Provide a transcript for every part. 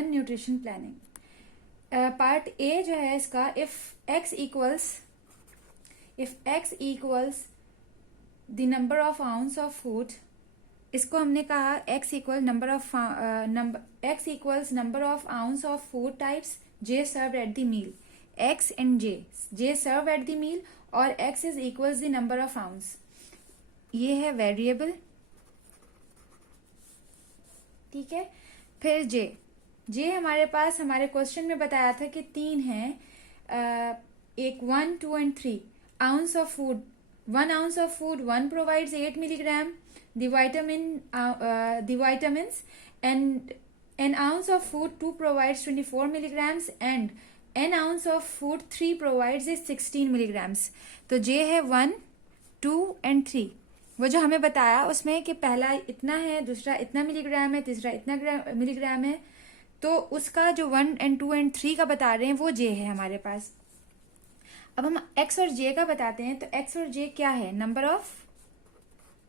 Nutrition planning part A जो है इसका, if X equals the number of ounce of food, इसको हमने कहा x equals number of ounce of food types j served at the meal, x and j serve at the meal, और x is equals the number of ounce. ये है variable, ठीक है। फिर जे हमारे पास हमारे क्वेश्चन में बताया था कि 3 है, एक 1, 2 and 3 ounce of food. 1 ounce of food, 1 provides 8 milligram the vitamins, and an ounce of food 2 provides 24 milligrams, and an ounce of food 3 provides is 16 milligrams। तो J है 1, 2 and 3। वो जो हमें बताया उसमें कि पहला इतना है, दूसरा इतना मिलीग्राम है, तीसरा इतना मिलीग्राम है, तो उसका जो 1 and 2 and 3 का बता रहे हैं वो J है हमारे पास। अब हम x और j का बताते हैं। तो x और j क्या है? नंबर ऑफ,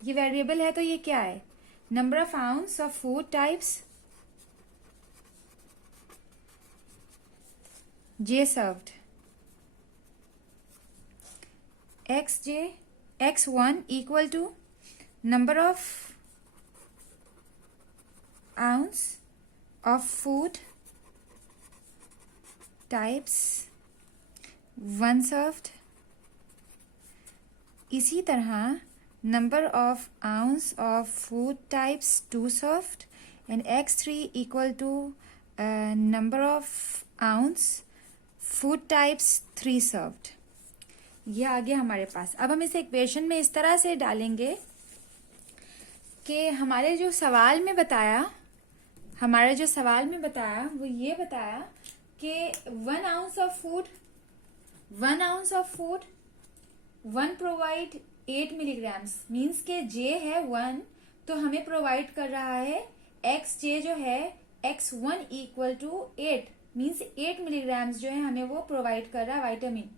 ये वेरिएबल है तो ये क्या है? Number of ounce of food types j served, x1 equal to number of ounce of food types 1 served. इसी तरह number of ounce of food types 2 served, and x3 equal to number of ounce food types 3 served. ये आ गया हमारे पास। अब हम इस equation में इस तरह से डालेंगे कि हमारे जो सवाल में बताया वो ये बताया कि 1 ounce of food 1 provide 8 milligrams, means के J है 1, तो हमें प्रोवाइड कर रहा है XJ जो है X1 equal to 8, means 8 milligrams जो है हमें वो प्रोवाइड कर रहा है वाइटामिन।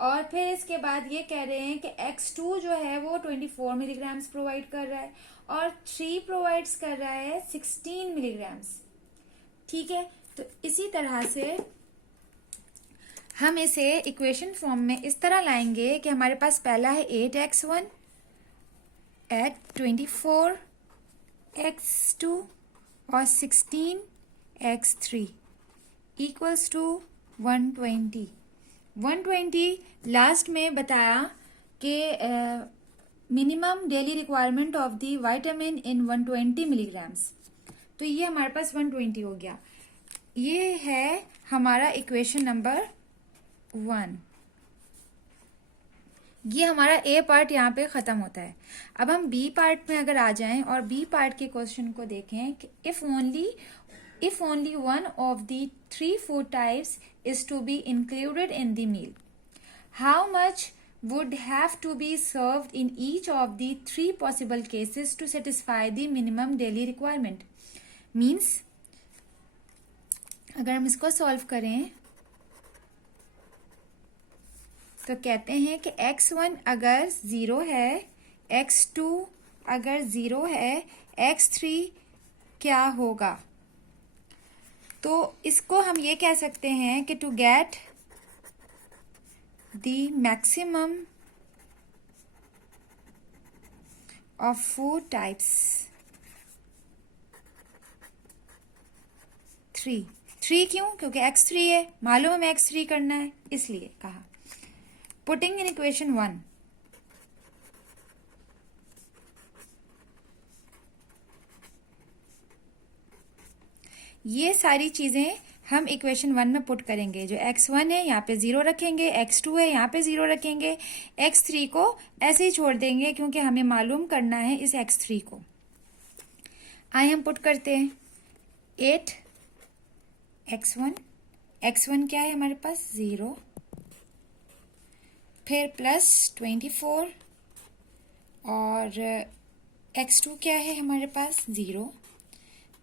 और फिर इसके बाद ये कह रहे हैं कि X2 जो है वो 24 मिलीग्राम्स प्रोवाइड कर रहा है, और 3 प्रोवाइड्स कर रहा है 16 मिलीग्राम्स, ठीक है। तो इसी तरह से हम इसे इक्वेशन फॉर्म में इस तरह लाएंगे कि हमारे पास पहला है 8x1 एट 24x2 और 16x3 इक्वल्स टू 120 लास्ट में बताया कि minimum daily requirement of the vitamin in 120 milligrams. तो ये हमारे पास 120 हो गया। ये है हमारा इक्वेशन नंबर 1। ये हमारा ए पार्ट यहाँ पे खत्म होता है। अब हम बी पार्ट में अगर आ जाएं और बी पार्ट के क्वेश्चन को देखें कि if only one of the 3 food types is to be included in the meal, how much would have to be served in each of the 3 possible cases to satisfy the minimum daily requirement। Means अगर हम इसको solve करें तो कहते हैं कि x1 अगर 0 है, x2 अगर 0 है, x3 क्या होगा? तो इसको हम ये कह सकते हैं कि to get the maximum of food types 3 क्यों? क्योंकि x3 है, मालूम हमें x3 करना है, इसलिए कहा। पुटिंग इन इक्वेशन 1, ये सारी चीजें हम इक्वेशन 1 में पुट करेंगे। जो x1 है यहाँ पे 0 रखेंगे, x2 है यहाँ पे 0 रखेंगे, x3 को ऐसे ही छोड़ देंगे क्योंकि हमें मालूम करना है इस x3 को। आइए हम पुट करते हैं 8x1 क्या है हमारे पास 0, फिर प्लस 24 और x2 क्या है हमारे पास 0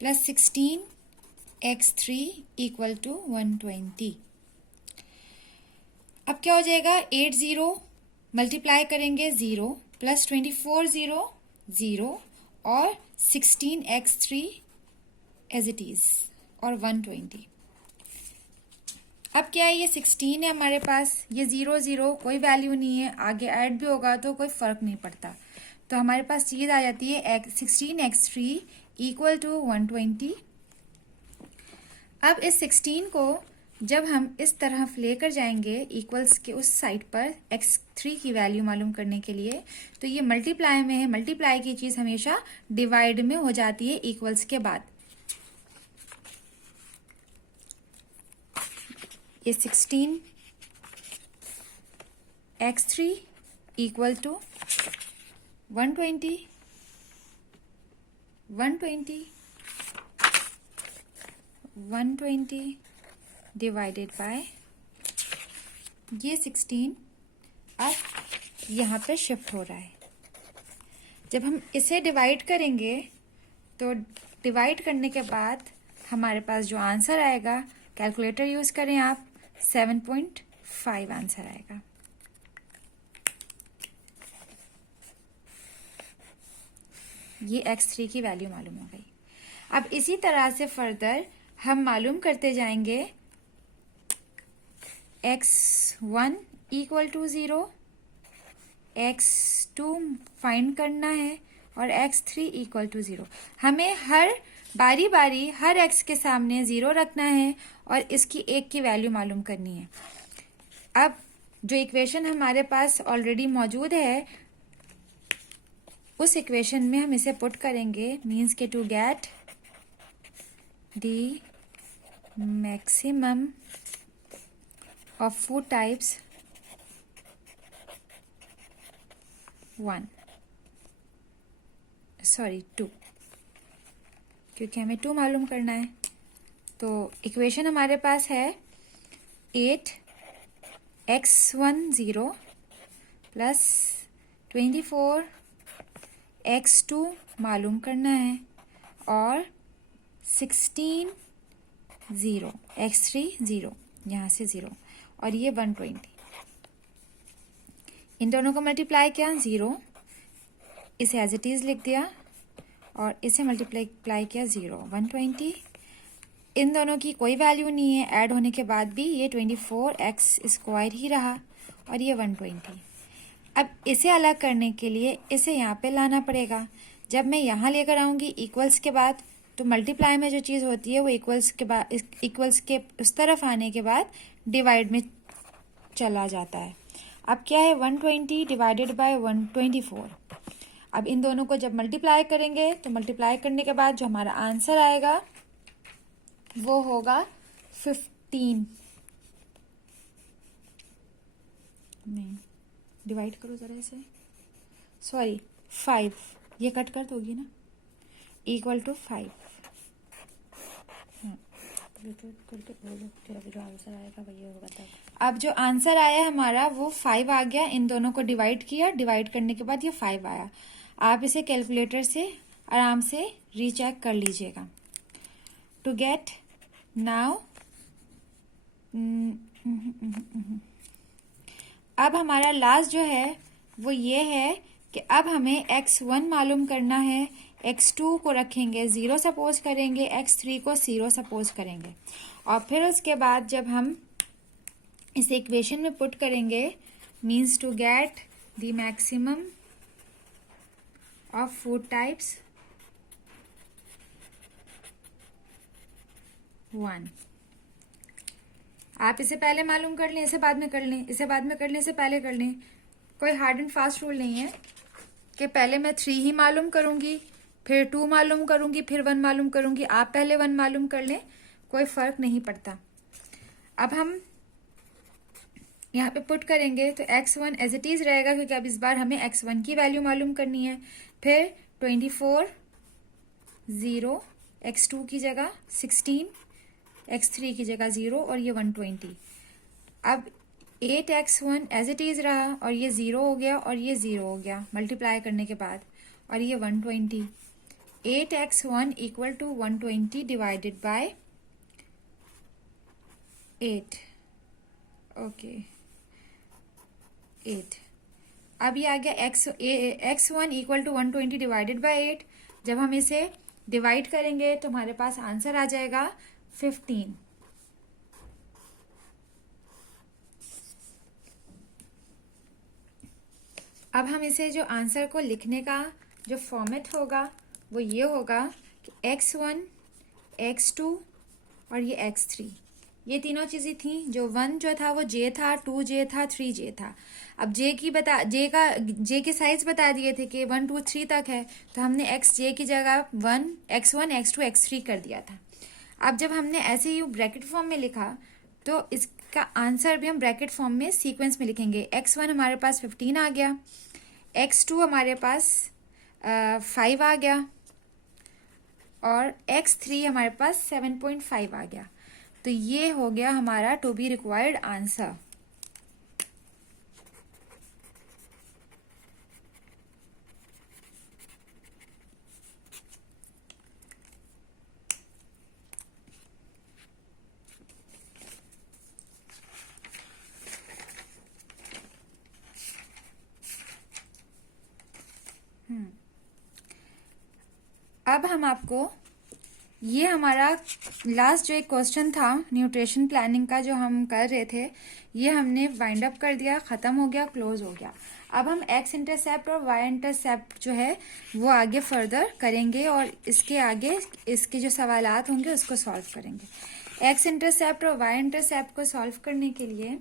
प्लस 16x3 इक्वल टू 120। अब क्या हो जाएगा 8 0 मल्टीप्लाई करेंगे 0 प्लस 24 0 और 16x3 एज इट इज, और 120। अब क्या है, ये 16 है हमारे पास, ये 0 0 कोई वैल्यू नहीं है, आगे ऐड भी होगा तो कोई फर्क नहीं पड़ता। तो हमारे पास चीज आ जाती है 16x3 इक्वल टू 120। अब इस 16 को जब हम इस तरफ लेकर जाएंगे इक्वल्स के उस साइड पर x3 की वैल्यू मालूम करने के लिए, तो ये मल्टीप्लाई में है। मल्टीप्लाई की चीज हमेशा डिवाइड में हो जाती है इक्वल्स के बाद। ये 16x3 equal to 120 divided bye ये 16 अब यहाँ पे शिफ्ट हो रहा है। जब हम इसे डिवाइड करेंगे तो डिवाइड करने के बाद हमारे पास जो आंसर आएगा, कैलकुलेटर यूज करें आप, 7.5 आंसर आएगा। ये x3 की वैल्यू मालूम हो गई। अब इसी तरह से फर्दर हम मालूम करते जाएंगे x1 equal to 0, x2 find करना है और x3 इक्वल टू 0। हमें हर बारी बारी हर x के सामने 0 रखना है और इसकी एक की वैल्यू मालूम करनी है। अब जो इक्वेशन हमारे पास ऑलरेडी मौजूद है उस इक्वेशन में हम इसे पुट करेंगे, मीन्स के to get the maximum of food types 2, क्योंकि हमें 2 मालूम करना है। तो इक्वेशन हमारे पास है 8x10 प्लस 24x2 मालूम करना है और 16 0, x3 0, यहाँ से 0 और ये 120। इन दोनों को मल्टीप्लाई किया 0, इसे एज इट इज लिख दिया और इसे मल्टीप्लाई किया 0, 120। इन दोनों की कोई वैल्यू नहीं है, ऐड होने के बाद भी ये 24x² ही रहा और ये 120। अब इसे अलग करने के लिए इसे यहाँ पे लाना पड़ेगा। जब मैं यहाँ लेकर आऊंगी इक्वल्स के बाद, तो मल्टीप्लाई में जो चीज़ होती है वो इक्वल्स के उस तरफ आने के बाद डिवाइड में चला जाता है। अब क्या है, 120 डिवाइडेड बाय 124। अब इन दोनों को जब मल्टीप्लाई करेंगे तो मल्टीप्लाई करने के बाद जो हमारा आंसर आएगा वो होगा 15। नहीं, डिवाइड करो जरा इसे, सॉरी 5, ये कट कर दोगी ना, इक्वल टू 5। करके बोलो फिर अभी जो आंसर आएगा वही होगा तब। अब जो आंसर आया हमारा वो 5 आ गया। इन दोनों को डिवाइड किया, डिवाइड करने के बाद ये 5 आया। आप इसे कैलकुलेटर से आराम से रीचेक कर लीजिएगा। टू गेट नाउ अब हमारा लास्ट जो है वो ये है कि अब हमें x1 मालूम करना है, x2 को रखेंगे 0 सपोज करेंगे, x3 को 0 सपोज करेंगे और फिर उसके बाद जब हम इसे इक्वेशन में पुट करेंगे, means to get the maximum of food types 1। आप इसे पहले मालूम कर लें, इसे बाद में कर लें, इसे बाद में कर लें, इसे पहले कर लें। कोई हार्ड एंड फास्ट रूल नहीं है कि पहले मैं 3 ही मालूम करूंगी, फिर 2 मालूम करूंगी, फिर 1 मालूम करूंगी। आप पहले 1 मालूम कर लें, कोई फर्क नहीं पड़ता। अब हम यहाँ पे पुट करेंगे तो x1 एज इट इज रहेगा, क्योंकि अब इस बार हमें x1 की वैल्यू मालूम करनी है। फिर 24 0, x2 की जगह 16, x3 की जगह 0 और ये 120। अब 8x1 एज इट इज रहा और ये 0 हो गया और ये 0 हो गया मल्टीप्लाई करने के बाद, और ये 120। 8x1 equal to 120 divided by 8, okay 8। अब ये आ गया x1 equal to 120 divided by 8। जब हम इसे डिवाइड करेंगे तो हमारे पास आंसर आ जाएगा 15। अब हम इसे जो आंसर को लिखने का जो फॉर्मेट होगा वो ये होगा कि x1, x2 और ये x3, ये तीनों चीज़ें थी। जो 1 जो था वो j था, 2j था, 3j था। अब j के साइज बता दिए थे कि 1 2 3 तक है, तो हमने xj की जगह x1 x2 x3 कर दिया था। अब जब हमने ऐसे ही ब्रैकेट फॉर्म में लिखा तो इसका आंसर भी हम ब्रैकेट फॉर्म में सीक्वेंस में लिखेंगे। x1 हमारे पास 15 आ गया, x2 हमारे पास 5 आ गया और x3 हमारे पास 7.5 आ गया। तो ये हो गया हमारा टू बी रिक्वायर्ड आंसर। अब हम आपको ये हमारा लास्ट जो एक क्वेश्चन था न्यूट्रिशन प्लानिंग का जो हम कर रहे थे, ये हमने वाइंड अप कर दिया, ख़त्म हो गया, क्लोज हो गया। अब हम एक्स इंटरसेप्ट और वाई इंटरसेप्ट जो है वो आगे फर्दर करेंगे और इसके आगे इसके जो सवालात होंगे उसको सॉल्व करेंगे। एक्स इंटरसेप्ट और वाई इंटरसेप्ट को सॉल्व करने के लिए